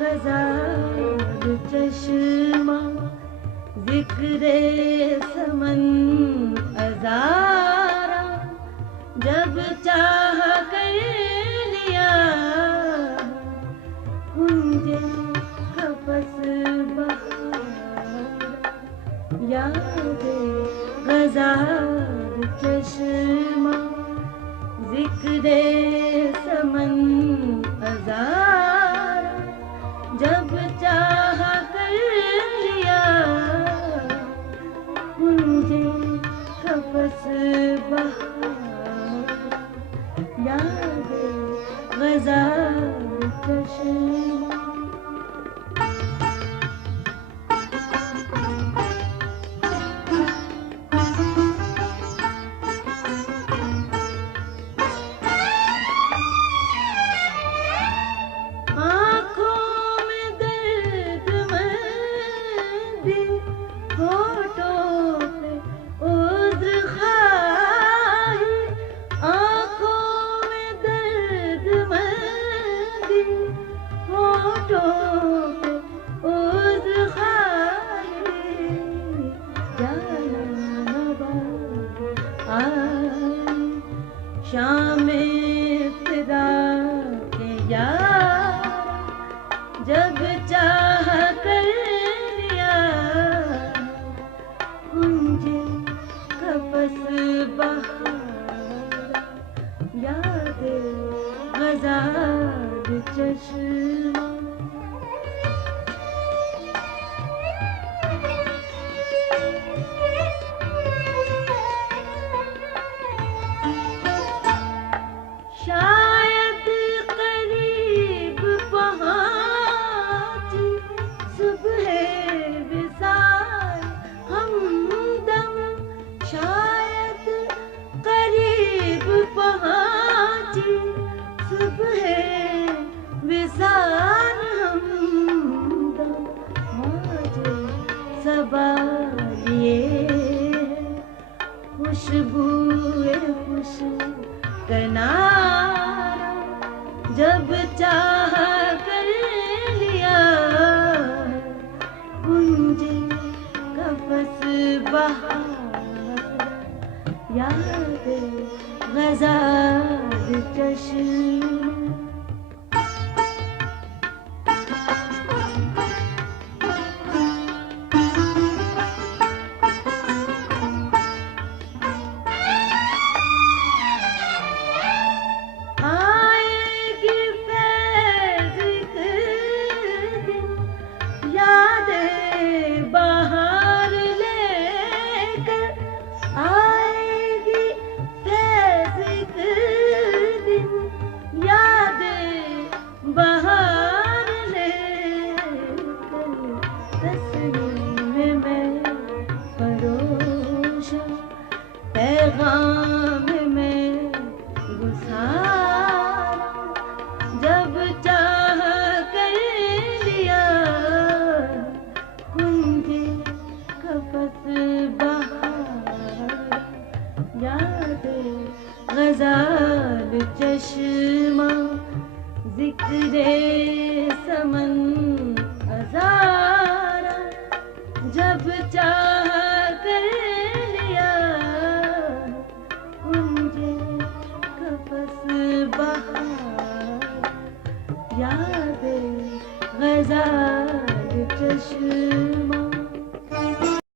गज़ाल चश्मा ज़िक्रे समन अज़ारा जब चाह कर लिया कुंजे कपस बहार याद गज़ाल चश्मा ज़िक्रे समन अज़ारा जब चाह कर लिया कुंजे कपस बहार याद गज़ाल चश्मा। शाम इब्तिदा के यार जब चाह कर लिया कुंजे कपस बहार याद गज़ाल चश्मा। शायद करीब पहुंची सुबह विसाल हमदम, शायद करीब पहुंची सुबह विसाल हमदम। मुझे सवालिए खुशबूए खुश कनारा जब चाह कर लिया कुंजे कपस बहार याद गज़ाल चश्मा। पैगाम में गुसारा जब चाह कर लिया कुंजे कपस बहार याद गज़ाल चश्मा ज़िक्रे समन अज़ारा।